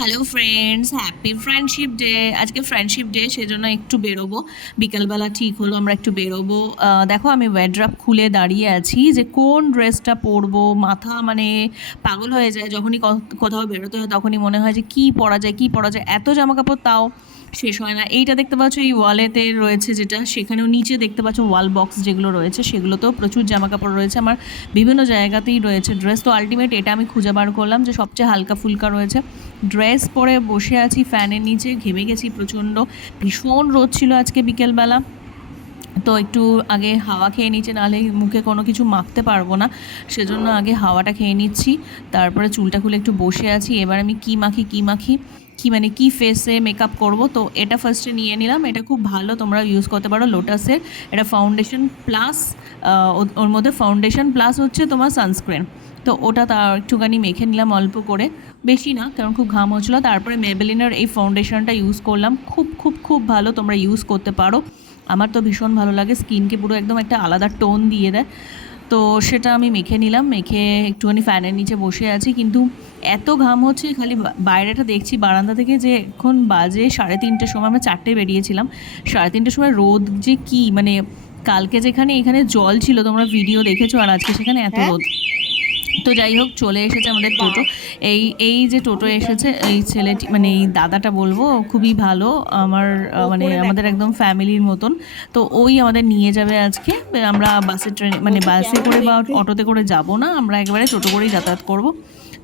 Hello friends, happy friendship day. আজকে friendship day, সেজন্য একটু বেরোবো। বিকালবেলা ঠিক হলো আমরা একটু বেরোবো। দেখো আমি ওয়েড্রপ খুলে দাঁড়িয়ে আছি যে কোন ড্রেসটা পরবো। মাথা মানে পাগল হয়ে যায় যখনই কোথাও বেরোতে হয়, তখনই মনে হয় যে কী পরা যায় কী পরা যায়, এত জামা কাপড় তাও শেষ হয় না। এইটা দেখতে পাচ্ছ এই ওয়ালেতে রয়েছে যেটা, সেখানেও নিচে দেখতে পাচ্ছ ওয়াল বক্স যেগুলো রয়েছে সেগুলোতেও প্রচুর জামা কাপড় রয়েছে। আমার বিভিন্ন জায়গাতেই রয়েছে ড্রেস। তো আলটিমেট এটা আমি খুঁজে বার করলাম যে সবচেয়ে হালকা ফুলকা রয়েছে। ড্রেস পরে বসে আছি ফ্যানের নিচে, ঘেমে গেছি প্রচণ্ড, ভীষণ রোদ ছিল আজকে বিকেলবেলা। তো একটু আগে হাওয়া খেয়ে নিচ্ছে, নাহলে মুখে কোনো কিছু মাখতে পারবো না, সেজন্য আগে হাওয়াটা খেয়ে নিচ্ছি। তারপরে চুলটা খুলে একটু বসে আছি। এবার আমি কী মাখি মানে কী ফেসে মেকআপ করব। তো এটা ফার্স্টে নিয়ে নিলাম, এটা খুব ভালো, তোমরা ইউজ করতে পারো লোটাসের। এটা ফাউন্ডেশন প্লাস, ওর মধ্যে ফাউন্ডেশন প্লাস হচ্ছে তোমার সানস্ক্রিন। তো ওটা তার একটুখানি মেখে নিলাম অল্প করে, বেশি না কারণ খুব ঘাম হচ্ছিলো। তারপরে মেবেলিনের এই ফাউন্ডেশনটা ইউজ করলাম, খুব খুব খুব ভালো, তোমরা ইউজ করতে পারো। আমার তো ভীষণ ভালো লাগে, স্কিনকে পুরো একদম একটা আলাদা টোন দিয়ে দেয়। তো সেটা আমি মেখে নিলাম, মেখে একটুখানি ফ্যানের নিচে বসে আছি। কিন্তু এত ঘাম হচ্ছে, খালি বাইরেটা দেখছি বারান্দা থেকে যে এখন বাজে 3:30 সময়, আমরা 4টে বেরিয়েছিলাম, 3:30 সময় রোদ যে কী মানে, কালকে যেখানে এখানে জল ছিল তোমরা ভিডিও দেখেছো, আর আজকে সেখানে এত রোদ। তো যাই হোক, চলে এসেছে আমাদের টোটো। এই এই যে টোটো এসেছে, এই ছেলেটি মানে এই দাদাটা বলবো খুবই ভালো, আমার মানে আমাদের একদম ফ্যামিলির মতন। তো ওই আমাদের নিয়ে যাবে আজকে। আমরা বাসে ট্রেনে মানে বাসে করে বা অটোতে করে যাব না, আমরা একেবারে টোটো করেই যাতায়াত করব।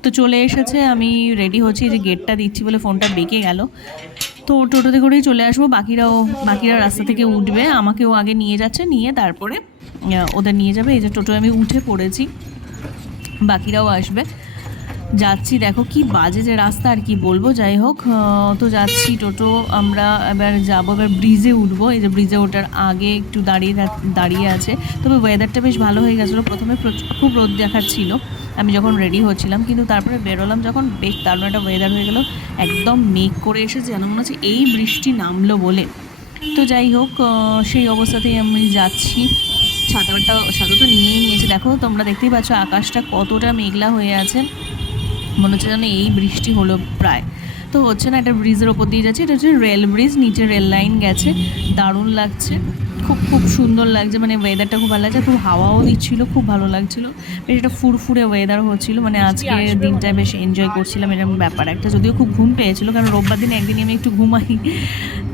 তো চলে এসেছে, আমি রেডি হচ্ছি, যে গেটটা দিচ্ছি বলে ফোনটা বেঁকে গেল। তো টোটোতে করেই চলে আসবো, বাকিরা রাস্তা থেকে উঠবে, আমাকেও আগে নিয়ে যাচ্ছে, নিয়ে তারপরে ওদের নিয়ে যাবে। এই যে টোটোয় আমি উঠে পড়েছি, বাকিরাও আসবে। যাচ্ছি, দেখো কি বাজে যে রাস্তা, আর কি বলবো। যাই হোক, তো যাচ্ছি টোটো, আমরা এবার যাবো, এবার ব্রিজে উঠবো। এই যে ব্রিজে ওঠার আগে একটু দাঁড়িয়ে আছে। তবে ওয়েদারটা বেশ ভালো হয়ে গেছিলো, প্রথমে খুব রোদ দেখাচ্ছিল আমি যখন রেডি হচ্ছিলাম, কিন্তু তারপরে বেরোলাম যখন, বেশ দারুণ একটা ওয়েদার হয়ে গেলো। একদম মেঘ করে এসেছে, যেন মনে হচ্ছে এই বৃষ্টি নামলো বলে। তো যাই হোক, সেই অবস্থাতেই আমি যাচ্ছি। ছাতা তো নিয়েই নিয়েছে, দেখো তোমরা দেখতেই পাচ্ছ আকাশটা কতটা মেঘলা হয়ে আছে, মনে হচ্ছে যেন এই বৃষ্টি হলো প্রায়। তো হচ্ছে না, একটা ব্রিজের ওপর দিয়ে যাচ্ছে, এটা হচ্ছে রেল ব্রিজ, নিচে রেল লাইন গেছে, দারুণ লাগছে, খুব খুব সুন্দর লাগছে, মানে ওয়েদারটা খুব ভালো লাগছে, খুব হাওয়াও দিচ্ছিলো, খুব ভালো লাগছিলো, বেশ একটা ফুরফুরে ওয়েদার হচ্ছিলো, মানে আজকে দিনটায় বেশ এনজয় করছিলাম, এরকম ব্যাপার একটা। যদিও খুব ঘুম পেয়েছিলো, কারণ রোববার দিন একদিনই আমি একটু ঘুমাই।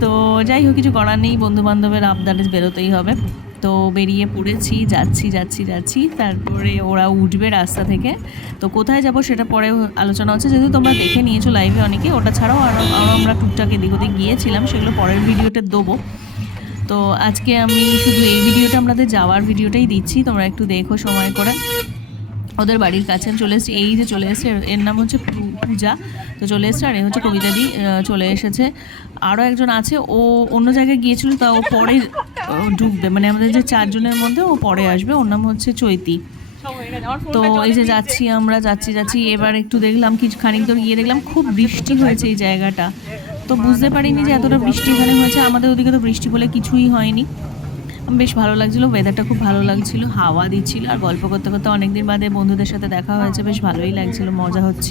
তো যাই হোক, কিছু করার নেই, বন্ধুবান্ধবের আবদারে বেরোতেই হবে। তো বেরিয়ে পড়েছি, যাচ্ছি, তারপরে ওরা উঠবে রাস্তা থেকে। তো কোথায় যাব সেটা পরে আলোচনা হচ্ছে, যেহেতু তোমরা দেখে নিয়েছো লাইভে অনেকে, ওটা ছাড়াও আরও আমরা টুকটাক এদিক ওদিক গিয়েছিলাম, সেগুলো পরের ভিডিওতে দেবো। তো আজকে আমি শুধু এই ভিডিওটা, আমাদের যাওয়ার ভিডিওটাই দিচ্ছি, তোমরা একটু দেখো সময় করে। ওদের বাড়ির কাছে আমি চলে এসেছি, এই যে চলে এসেছে, এর নাম হচ্ছে পূজা। তো চলে এসেছে, আর এ হচ্ছে কবিতাদি চলে এসেছে। আরও একজন আছে, ও অন্য জায়গায় গিয়েছিল, তা ও পরে ঢুকবে, মানে আমাদের যে 4 জনের মধ্যে ও পরে আসবে, ওর নাম হচ্ছে চৈতি। তো এই যে যাচ্ছি আমরা, যাচ্ছি, এবার একটু দেখলাম, কিছু খানিক দূর গিয়ে দেখলাম খুব বৃষ্টি হয়েছে এই জায়গাটা। তো বুঝতে পারিনি যে এতটা বৃষ্টি এখানে হয়েছে, আমাদের ওদিকে তো বৃষ্টি বলে কিছুই হয়নি। বেশ ভালো লাগছিলো, ওয়েদারটা খুব ভালো লাগছিলো, হাওয়া দিচ্ছিলো, আর গল্প করতে করতে অনেকদিন বাদে বন্ধুদের সাথে দেখা হয়েছে, বেশ ভালোই লাগছিলো, মজা হচ্ছে।